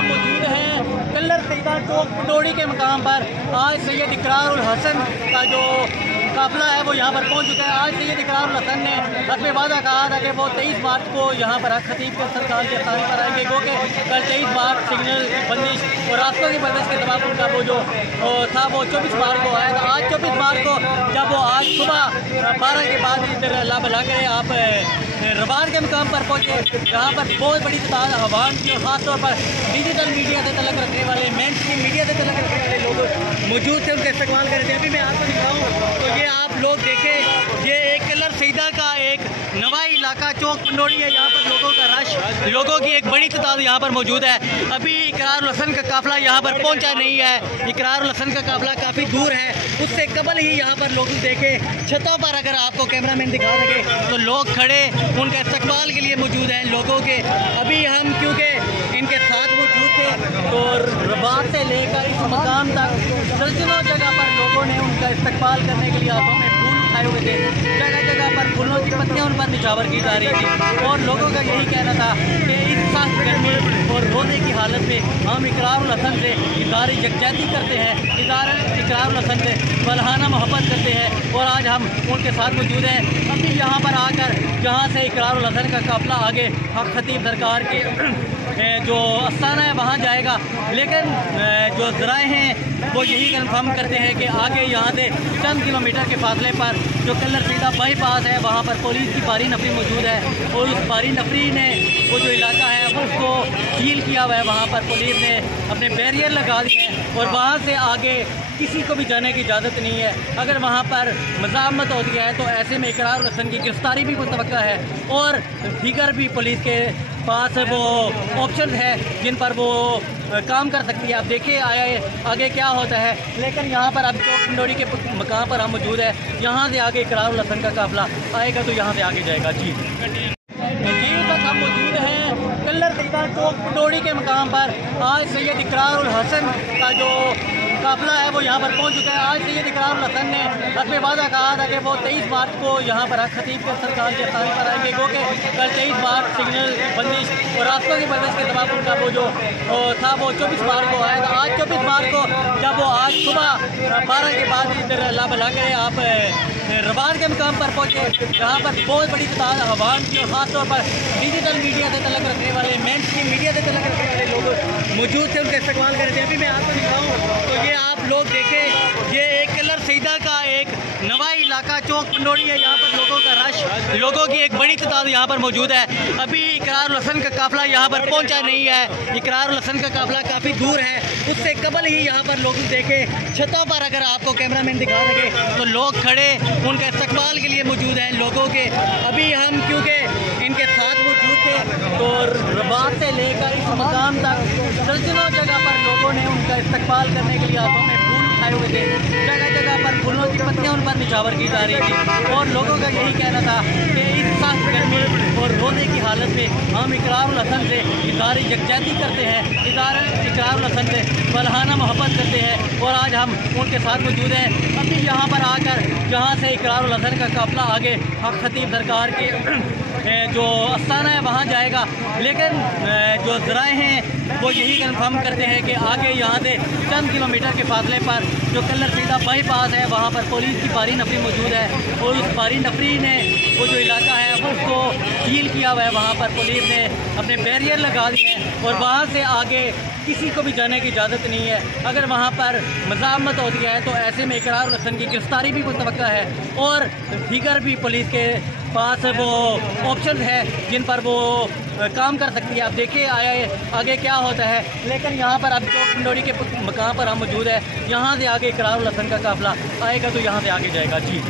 हम मौजूद हैं कल्लर सईदा चौक पंडोरी के मकाम पर। आज सैयद इकरार उल हसन का जो काफिला है वो यहाँ पर पहुँच चुका है। आज सैयद इकरार उल हसन ने हस्बे वादा कहा था कि वो 23 मार्च को यहाँ पर हक खतीब के सरकार के स्थान पर आएंगे, क्योंकि कल 23 मार्च सिग्नल की बंदिश और रास्तों की बंदिश के तमाम उनका वो जो था वो 24 मार्च को आया था। आज 24 मार्च को जब वो आज सुबह 12 के बाद इधर अल्लाह भला करे आप रबार के मुकाम पर पहुँचे, जहाँ पर बहुत बड़ी तादाद आवाम की और ख़ास तौर पर डिजिटल मीडिया से तलक रखने वाले, मेन स्ट्रीम मीडिया से तलक रखने वाले लोग मौजूद थे, उनका इस्तेमाल कर रहे थे। अभी मैं आपको दिखाऊँ तो ये आप लोग देखें, ये एक कल्लर सईदा का एक नवा इलाका चौक पंडोरी है। यहाँ पर लोगों का रश, लोगों की एक बड़ी तादाद यहाँ पर मौजूद है। अभी इकरार उल हसन का काफिला यहाँ पर पहुँचा नहीं है। इकरार उल हसन का काफिला काफ़ी दूर है, उससे कबल ही यहाँ पर लोग देखें छतों पर, अगर आपको कैमरामैन दिखा सके तो लोग खड़े उनका इस्तकबाल के लिए मौजूद हैं लोगों के। अभी हम क्योंकि इनके साथ मौजूद थे तो रबात से लेकर इस मकाम तक दर्जनों जगह पर लोगों ने उनका इस्तकबाल करने के लिए हाथों में फूल उठाए हुए थे। जगह जगह पर फूलों की पत्तियाँ उन पर निछावर की जा रही थी और लोगों का यही कहना था कि इस सख्त गर्मी और रोने की हालत में हम इकरार उल हसन से इज़हार यकजहती करते हैं, इकरार उल हसन से फलहाना मोहब्बत करते हैं और आज हम उनके साथ मौजूद हैं। अभी यहाँ पर आकर जहाँ से इकरार उल हसन का काफिला आगे हक खतीब सरकार के जो आस्थाना है वहाँ जाएगा, लेकिन जो ज़राए हैं वो यही कन्फर्म करते हैं कि आगे यहाँ से चंद किलोमीटर के फासले पर जो कल्लर सईदा बाईपास है वहाँ पर पुलिस की भारी नफरी मौजूद है और उस भारी नफरी ने वो जो इलाका है उसको सील किया हुआ है। वहाँ पर पुलिस ने अपने बैरियर लगा दिए हैं और वहाँ से आगे किसी को भी जाने की इजाज़त नहीं है। अगर वहाँ पर मज़ामत होती है तो ऐसे में इकरार उल हसन की गिरफ्तारी भी मुतवक्का है और दीगर भी पुलिस के पास वो ऑप्शन है जिन पर वो काम कर सकती है। आप देखिए आगे क्या होता है, लेकिन यहाँ पर अब चौक पंडोरी के मकाम पर हम मौजूद है। यहाँ से आगे इकरार उल हसन का काफिला आएगा तो यहाँ से आगे जाएगा। जी तक हम मौजूद हैं कल्लर सईदा चौक पंडोरी के मकाम पर। आज सैयद इकरार उल हसन का जो काफिला है वो यहाँ पर पहुँच चुका है। आज सैयद इकरार उल हसन ने हस्बे वादा कहा था कि वो 23 मार्च को यहाँ पर हक खतीब के सरकार के स्थान पर आएंगे, क्योंकि कल 23 मार्च सिग्नल की बंदिश और रास्तों की बंदिश के तमाम उनका वो जो था वो 24 मार्च को आया था। आज 24 मार्च को जब वो आज सुबह 12 के बाद इधर अल्लाह भला करे आप रबार के मुकाम पर पहुँचे, जहाँ पर बहुत बड़ी तादाद आवाम की और ख़ास तौर पर डिजिटल मीडिया से तलक रखने वाले, मेन स्ट्रीम मीडिया से तलक रखने वाले लोग मौजूद थे, उनका इस्तेमाल कर रहे थे। अभी मैं आपको दिखाऊँ तो ये आप लोग देखें, ये एक कल्लर सईदा का एक नवा इलाका चौक पंडोरी है। यहाँ पर लोगों का रश, लोगों की एक बड़ी तादाद यहाँ पर मौजूद है। अभी इकरार उल हसन का काफिला यहाँ पर पहुँचा नहीं है। इकरार उल हसन का काफिला काफ़ी दूर है, उससे कबल ही यहाँ पर लोग देखें छतों पर, अगर आपको कैमरामैन दिखा सके तो लोग खड़े उनका इस्तकबाल के लिए मौजूद हैं लोगों के। अभी हम क्योंकि इनके साथ मौजूद थे तो रबात से लेकर इस मकाम तक दर्जनों जगह पर लोगों ने उनका इस्तकबाल करने के लिए हाथों में फूल उठाए हुए थे। जगह जगह पर फूलों की पत्तियाँ उन पर निछावर की जा रही थी और लोगों का यही कहना था कि इस सख्त गर्मी और रोने की हालत में हम इकरार उल हसन से इज़हार यकजहती करते हैं, इकरार उल हसन से फलहाना मोहब्बत करते हैं और आज हम उनके साथ मौजूद हैं। अभी यहाँ पर आकर जहाँ से इकरार उल हसन का काफिला आगे हक खतीब सरकार के जो आस्थाना है वहाँ जाएगा, लेकिन जो ज़राए हैं वो यही कन्फर्म करते हैं कि आगे यहाँ से चंद किलोमीटर के फासले पर जो कल्लर सईदा बाईपास है वहाँ पर पुलिस की भारी नफरी मौजूद है और उस भारी नफरी ने वो जो इलाका है उसको सील किया हुआ है। वहाँ पर पुलिस ने अपने बैरियर लगा दिए हैं और वहाँ से आगे किसी को भी जाने की इजाज़त नहीं है। अगर वहाँ पर मज़ामत होती है तो ऐसे में इकरार उल हसन की गिरफ्तारी भी मुतवक्का है और दीगर भी पुलिस के पास वो ऑप्शन है जिन पर वो काम कर सकती है। आप देखिए आगे क्या होता है, लेकिन यहाँ पर अब चौक पंडोरी के मकाम पर हम मौजूद है। यहाँ से आगे इकरार उल हसन का काफिला आएगा तो यहाँ से आगे जाएगा। जी।